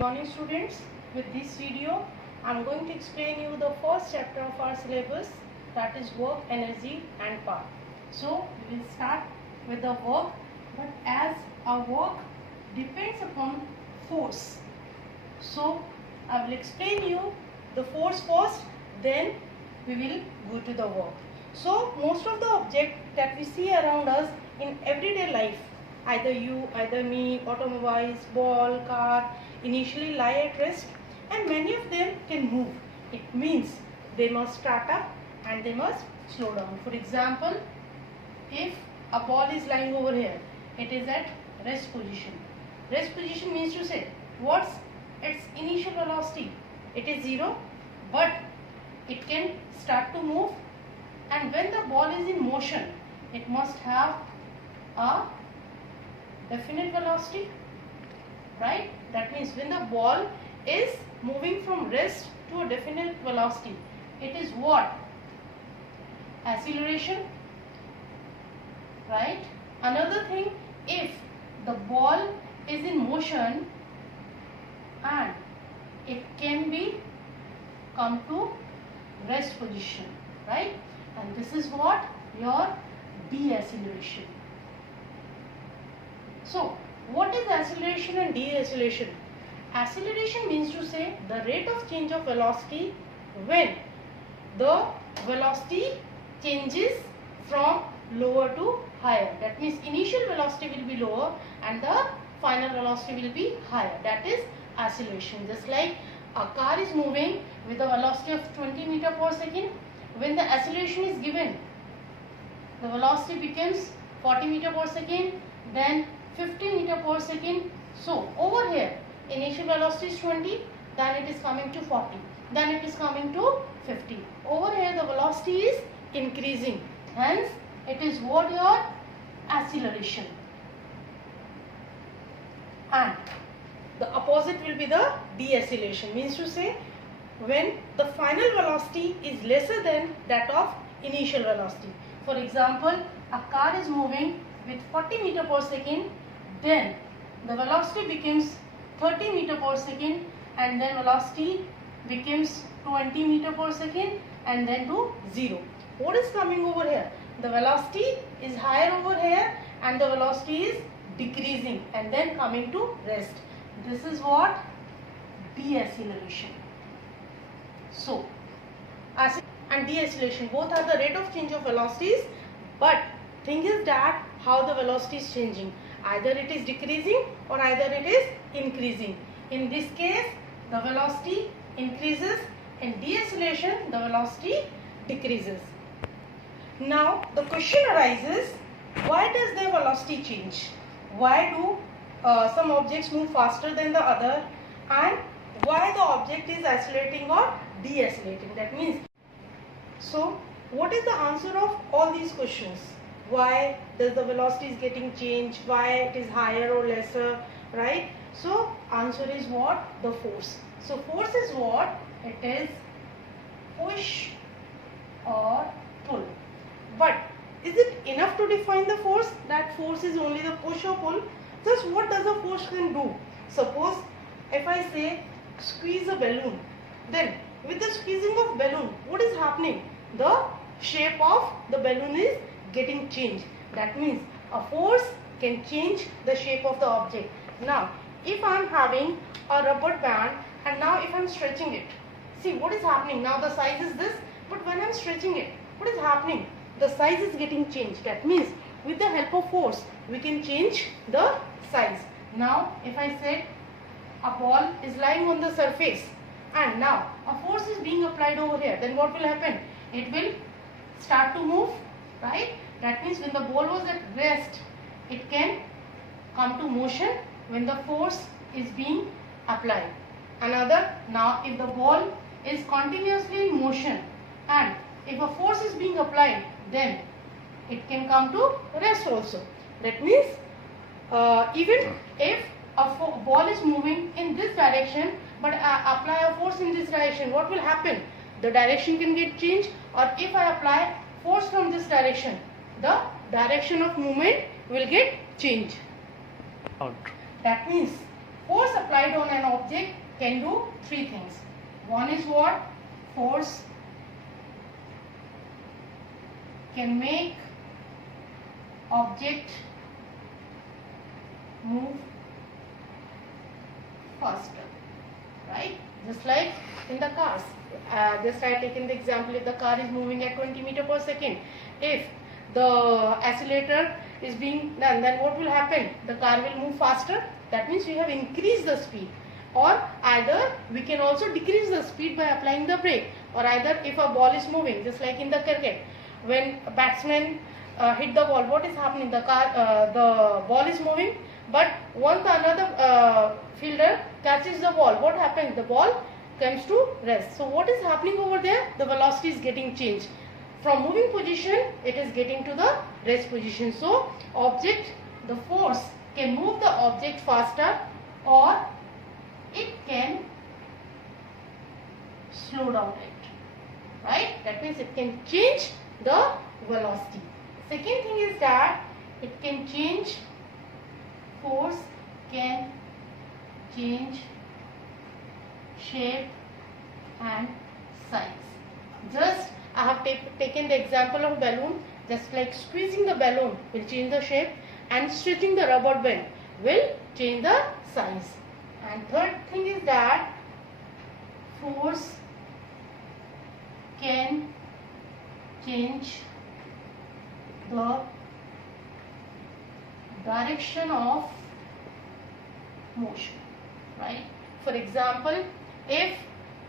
morning students. With this video I am going to explain you the first chapter of our syllabus, that is work, energy and power. So we will start with the work, but as our work depends upon force, so I will explain you the force first, then we will go to the work. So most of the objects that we see around us in everyday life, either you, either me, automobiles, ball, car, initially lie at rest, and many of them can move. It means they must start up and they must slow down. For example, if a ball is lying over here, it is at rest position. Rest position means to say, what's its initial velocity? It is 0, but it can start to move, and when the ball is in motion, it must have a definite velocity, right? That means when the ball is moving from rest to a definite velocity, it is what? Acceleration, right? Another thing, if the ball is in motion and it can be come to rest position, right? And this is what? Your deceleration. So what is acceleration and deceleration? Acceleration means to say the rate of change of velocity when the velocity changes from lower to higher. That means initial velocity will be lower and the final velocity will be higher. That is acceleration. Just like a car is moving with a velocity of 20 meters per second. When the acceleration is given, the velocity becomes 40 meters per second, then 50 meters per second. So over here, initial velocity is 20, then it is coming to 40, then it is coming to 50. Over here the velocity is increasing, hence it is what? Your acceleration. And the opposite will be the deceleration, means to say when the final velocity is lesser than that of initial velocity. For example, a car is moving with 40 meters per second, then the velocity becomes 30 meters per second, and then velocity becomes 20 meters per second, and then to 0. What is coming over here? The velocity is higher over here and the velocity is decreasing and then coming to rest. This is what? Deceleration. So and deceleration both are the rate of change of velocities, but thing is that how the velocity is changing. Either it is decreasing or either it is increasing. In this case, the velocity increases. In deceleration, the velocity decreases. Now, the question arises, why does their velocity change? Why do some objects move faster than the other, and why the object is accelerating or decelerating? That means, so what is the answer of all these questions? Why does the velocity is getting changed? Why it is higher or lesser, right? So answer is what? The force. So force is what? It is push or pull. But is it enough to define the force? That force is only the push or pull? Just what does a force can do? Suppose if I say squeeze a balloon, then with the squeezing of balloon, what is happening? The shape of the balloon is getting changed. That means a force can change the shape of the object. Now if I am having a rubber band and now if I am stretching it, see what is happening? Now the size is this, but when I am stretching it, what is happening? The size is getting changed. That means with the help of force we can change the size. Now if I said a ball is lying on the surface and now a force is being applied over here, then what will happen? It will start to move, right? That means when the ball was at rest, it can come to motion when the force is being applied. Another, now if the ball is continuously in motion and if a force is being applied, then it can come to rest also. That means even if a ball is moving in this direction but apply a force in this direction, what will happen? The direction can get changed, or if I apply force from this direction, the direction of movement will get changed. That means force applied on an object object can do three things. One is what? Force can make object move faster, right? Just like in the cars. Just I taken the example, if the car is moving at 20 meters per second, if the accelerator is being done, then what will happen? The car will move faster. That means we have increased the speed. Or either we can also decrease the speed by applying the brake. Or either if a ball is moving, just like in the cricket, when a batsman hit the ball, what is happening? The ball is moving, but once another fielder catches the ball, what happens? The ball comes to rest. So what is happening over there? The velocity is getting changed. From moving position, it is getting to the rest position. So object, the force can move the object faster, or it can slow down it, right? That means it can change the velocity. Second thing is that it can change, force can change shape and size. Just I have taken the example of balloon. Just like squeezing the balloon will change the shape, and stretching the rubber band will change the size. And third thing is that force can change the direction of motion, right? For example, if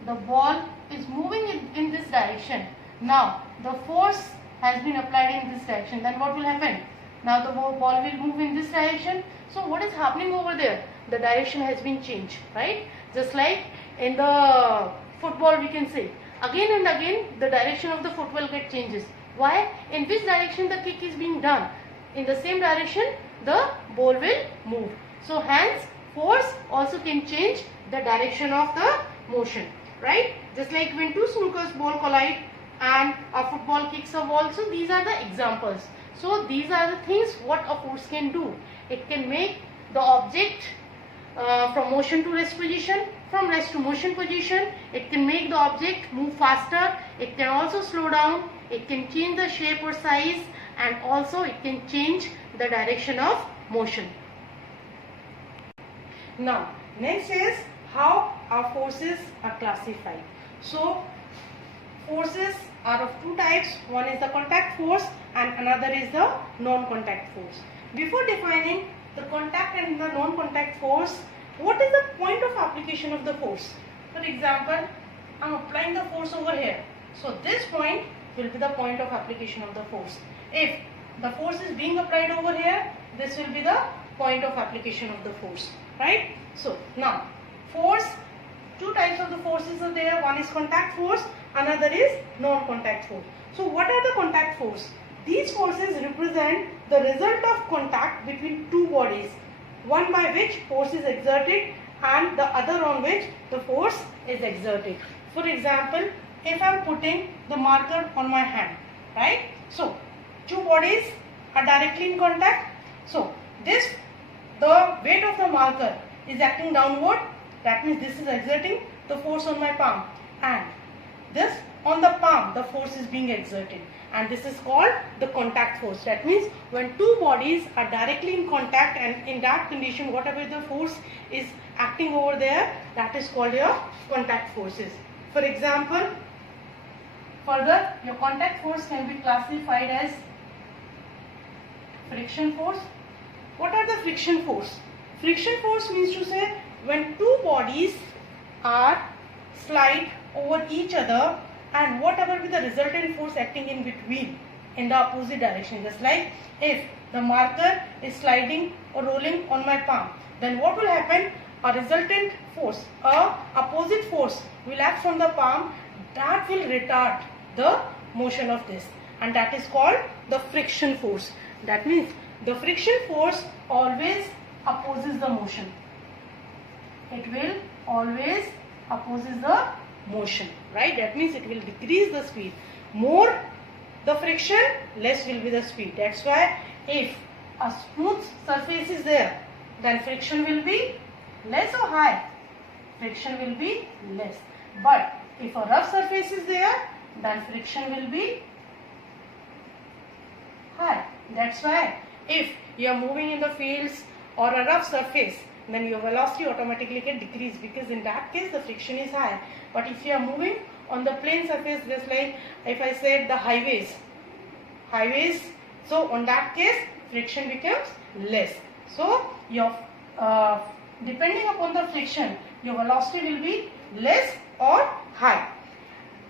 the ball is moving in this direction, now the force has been applied in this direction, then what will happen? Now the ball will move in this direction. So what is happening over there? The direction has been changed, right? Just like in the football, we can say again and again the direction of the football get changes. Why? In which direction the kick is being done, in the same direction the ball will move. So hence force also can change the direction of the motion, right? Just like when two snookers ball collide and a football kicks a ball. So these are the examples. So these are the things what a force can do. It can make the object from motion to rest position, from rest to motion position. It can make the object move faster. It can also slow down. It can change the shape or size, and also it can change the direction of motion. Now next is how our forces are classified. So forces are of two types. One is the contact force and another is the non-contact force. Before defining the contact and the non-contact force, what is the point of application of the force? For example, I am applying the force over here. So this point will be the point of application of the force. If the force is being applied over here, this will be the point of application of the force, right? So now force, two types of the forces are there. One is contact force, another is non-contact force. So what are the contact force? These forces represent the result of contact between two bodies, one by which force is exerted and the other on which the force is exerted. For example, if I am putting the marker on my hand, right? So two bodies are directly in contact. So the weight of the marker is acting downward. That means this is exerting the force on my palm, and this on the palm the force is being exerted, and this is called the contact force. That means when two bodies are directly in contact, and in that condition whatever the force is acting over there, that is called your contact forces. For example, further your contact force can be classified as friction force. What are the friction force? Friction force means to say when two bodies are slide over each other, and whatever be the resultant force acting in between in the opposite direction. Just like if the marker is sliding or rolling on my palm, then what will happen? A resultant force, a opposite force will act from the palm, that will retard the motion of this, and that is called the friction force. That means the friction force always opposes the motion. It will always opposes the motion, right? That means it will decrease the speed. More the friction, less will be the speed. That's why if a smooth surface is there, then friction will be less or high? friction will be less. But if a rough surface is there, then friction will be high. That's why if you are moving in the fields or a rough surface, then your velocity automatically get decreased, because in that case the friction is high. But if you are moving on the plane surface, just like if I said the highways, so on that case friction becomes less. So your depending upon the friction, your velocity will be less or high.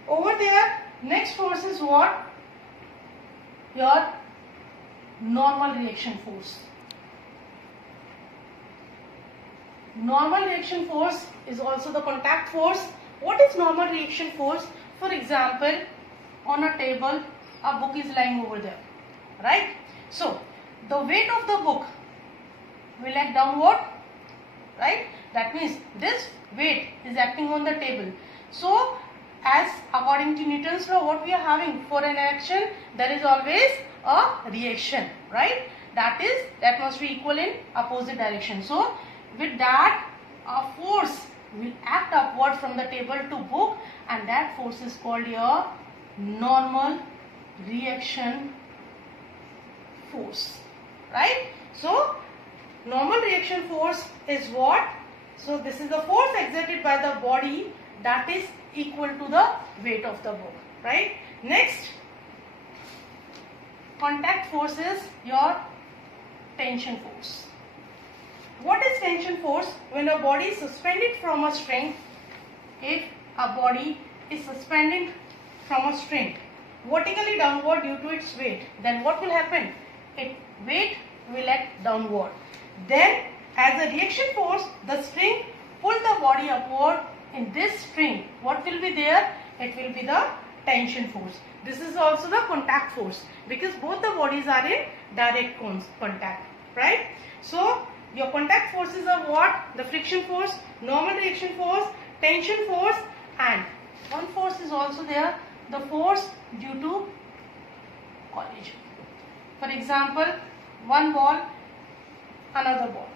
Over there, next force is what? Your normal reaction force. Normal reaction force is also the contact force. What is normal reaction force? For example, on a table, a book is lying over there, right? So the weight of the book will act downward, right? That means this weight is acting on the table. So as according to Newton's law, what we are having for an action, there is always a reaction, right? That must be equal in opposite direction. So with that, a force will act upward from the table to book, and that force is called your normal reaction force, right? So normal reaction force is what? So this is the force exerted by the body that is equal to the weight of the book, right? Next, contact force is your tension force. What is tension force? When a body is suspended from a string, if a body is suspended from a string vertically downward due to its weight, then what will happen? Its weight will act downward. Then as a reaction force, the string pull the body upward. In this string, what will be there? It will be the tension force. This is also the contact force, because both the bodies are in direct contact, right? So your contact forces are what? The friction force, normal reaction force, tension force, and one force is also there, the force due to collision. For example, one ball, another ball.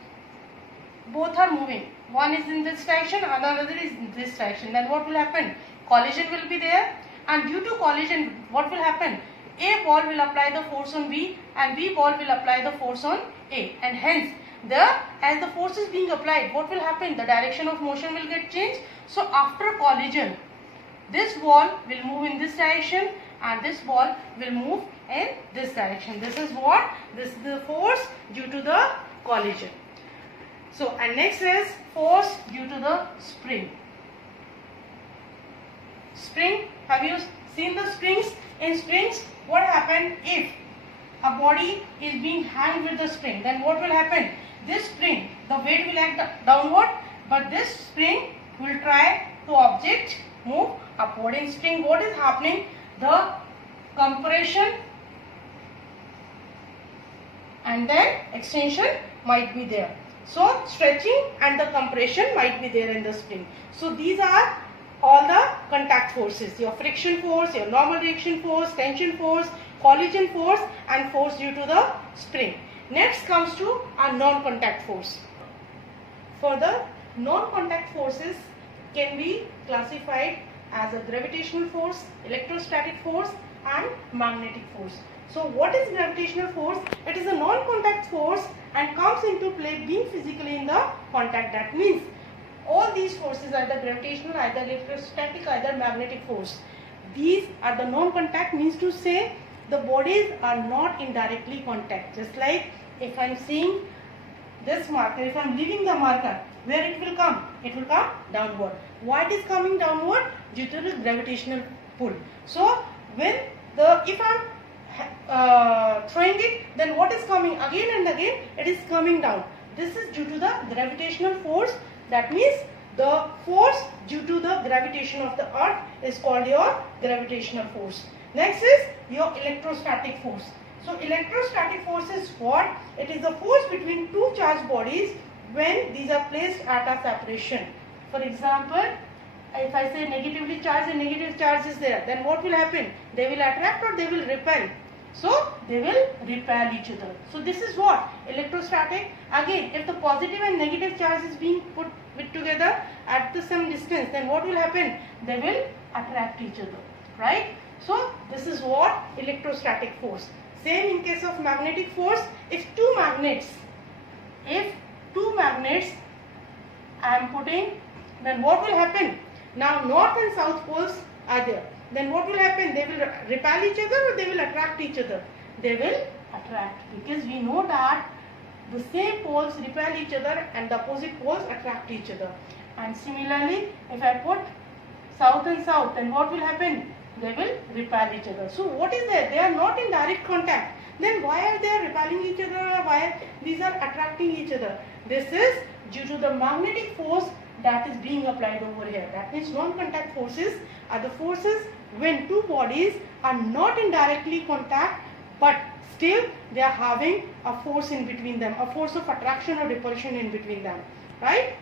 Both are moving. One is in this direction, another is in this direction. Then what will happen? Collision will be there, and due to collision, what will happen? A ball will apply the force on B, and B ball will apply the force on A, and hence as the force is being applied, what will happen? The direction of motion will get changed. So after collision, this ball will move in this direction and this ball will move in this direction. This is what? This is the force due to the collision. So, and next is force due to the spring. Spring, have you seen the springs? In springs, what happens if a body is being hanged with the spring? Then what will happen? This spring, the weight will act downward, but this spring will try to object move upward. In spring, what is happening? The compression and then extension might be there. So stretching and the compression might be there in the spring. So these are all the contact forces: your friction force, your normal reaction force, tension force, collision force, and force due to the spring. Next comes to our non-contact force. For the non-contact forces can be classified as a gravitational force, electrostatic force, and magnetic force. So what is gravitational force? It is a non-contact force and comes into play being physically in the contact. That means all these forces, either gravitational, either electrostatic, either magnetic force, these are the non-contact, means to say the bodies are not in directly contact. Just like if I am seeing this marker, if I am leaving the marker, where it will come? It will come downward. Why it is coming downward? Due to the gravitational pull. So when if I am throwing it, then what is coming again and again? It is coming down. This is due to the gravitational force. That means the force due to the gravitation of the earth is called your gravitational force. Next is your electrostatic force. So electrostatic force is what? It is the force between two charged bodies when these are placed at a separation. For example, if I say negatively charged and negative charge is there, then what will happen? They will attract or they will repel. So they will repel each other. So this is what? Electrostatic. Again, if the positive and negative charge is being put together at the some distance, then what will happen? They will attract each other, right? So this is what electrostatic force. Same in case of magnetic force. If two magnets I am putting, then what will happen? Now north and south poles are there. Then what will happen? They will repel each other or they will attract each other? They will attract, because we know that the same poles repel each other and the opposite poles attract each other. And similarly, if I put south and south, then what will happen? They will repel each other. So what is that? They are not in direct contact. Then why are they repelling each other, or why these are attracting each other? This is due to the magnetic force that is being applied over here. That means non-contact forces are the forces when two bodies are not in directly contact, but still they are having a force in between them, a force of attraction or repulsion in between them, right?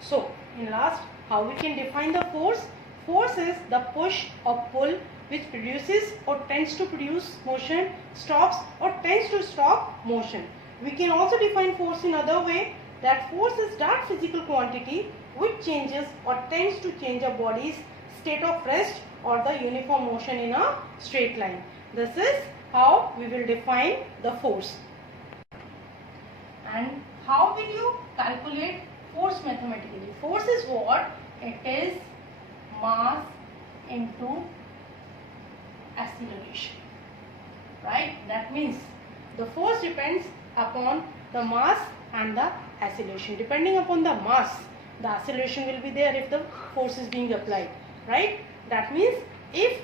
So in last, how we can define the force? Force is the push or pull which produces or tends to produce motion, stops or tends to stop motion. We can also define force in other way, that force is that physical quantity which changes or tends to change a body's state of rest or the uniform motion in a straight line. This is how we will define the force. And how will you calculate force mathematically? Force is what? It is mass into acceleration, right? That means the force depends upon the mass and the acceleration. Depending upon the mass, the acceleration will be there if the force is being applied, right? That means if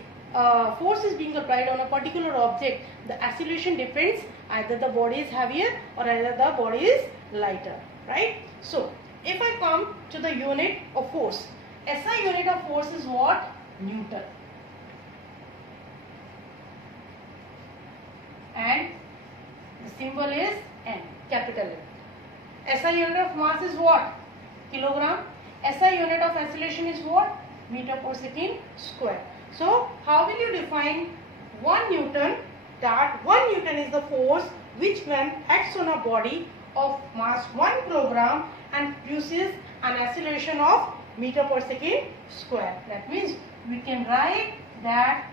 force is being applied on a particular object, the acceleration depends, either the body is heavier or either the body is lighter, right? So if I come to the unit of force, SI unit of force is what? Newton. And the symbol is N, capital N. SI unit of mass is what? Kilogram. SI unit of acceleration is what? Meter per second square. So how will you define 1 Newton? That 1 Newton is the force which when acts on a body of mass 1 kilogram and produces an acceleration of meter per second square. That means we can write that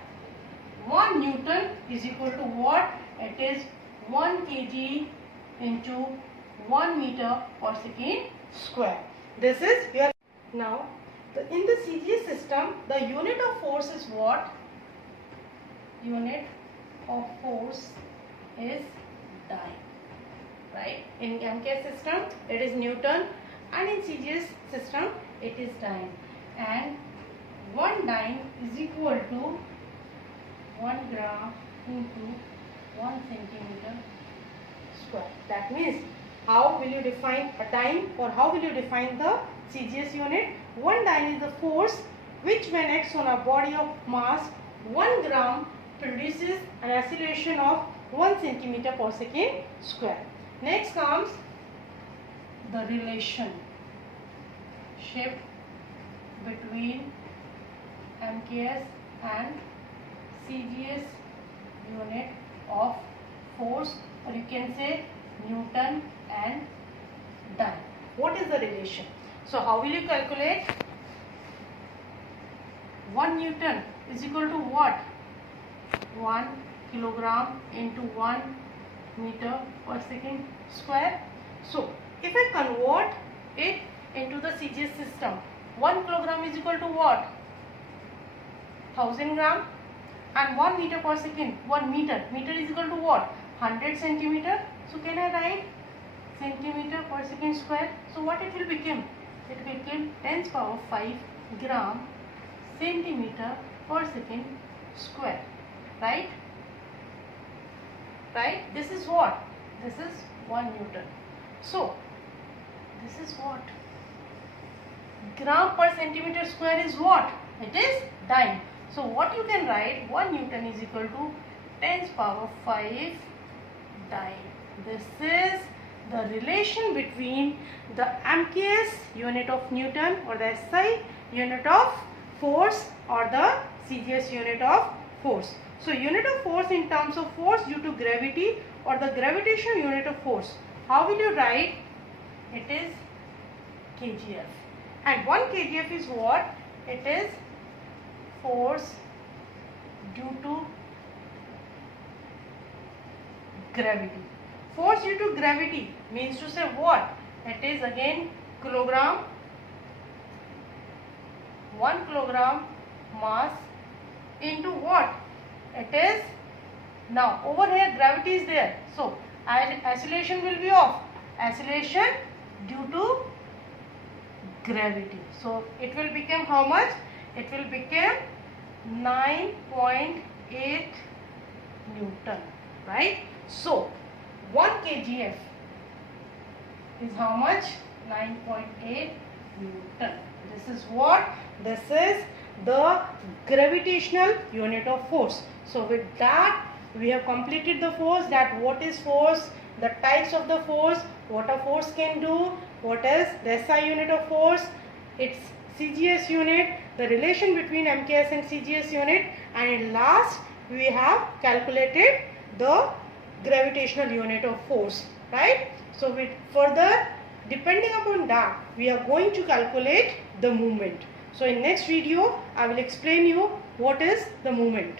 1 Newton is equal to what? It is 1 kg into 1 meter per second square. This is here. Now in the CGS system, the unit of force is what? Unit of force is dyne, right? In MK system it is Newton, and in CGS system it is dyne. And 1 dyne is equal to 1 gram into 1 centimeter square. That means how will you define a dyne, or how will you define the CGS unit? 1 dyne is the force which when acts on a body of mass 1 gram produces an acceleration of 1 centimeter per second square. Next comes the relationship between MKS and CGS unit of force, or you can say Newton and dyne. What is the relation? So how will you calculate? 1 Newton is equal to what? 1 kilogram into 1 meter per second square. So if I convert it into the CGS system, 1 kilogram is equal to what? 1000 gram, and 1 meter per second, 1 meter is equal to what? 100 centimeter. So can I write centimeter per second square? So what it will become? It will become 10 to the power 5 gram centimeter per second square, right? Right? This is what? This is 1 Newton. So this is what? Gram per centimeter square is what? It is dyne. So what you can write? 1 Newton is equal to 10 to the power 5 dyne. This is the relation between the MKS unit of Newton, or the SI unit of force, or the CGS unit of force. So unit of force in terms of force due to gravity, or the gravitational unit of force. How will you write? It is kgf. And 1 kgf is what? It is force due to gravity. Force due to gravity means to say what? It is again kilogram, 1 kilogram mass into what? It is, now over here gravity is there, so acceleration will be of acceleration due to gravity. So it will become how much? It will become 9.8 Newton, right? So 1 kgf is how much? 9.8 Newton. This is what? This is the gravitational unit of force. So with that we have completed the force, that what is force, the types of the force, what a force can do, what is the SI unit of force, its CGS unit, the relation between MKS and CGS unit, and in last we have calculated the gravitational unit of force, right? So with further, depending upon that, we are going to calculate the moment. So in next video I will explain you what is the moment.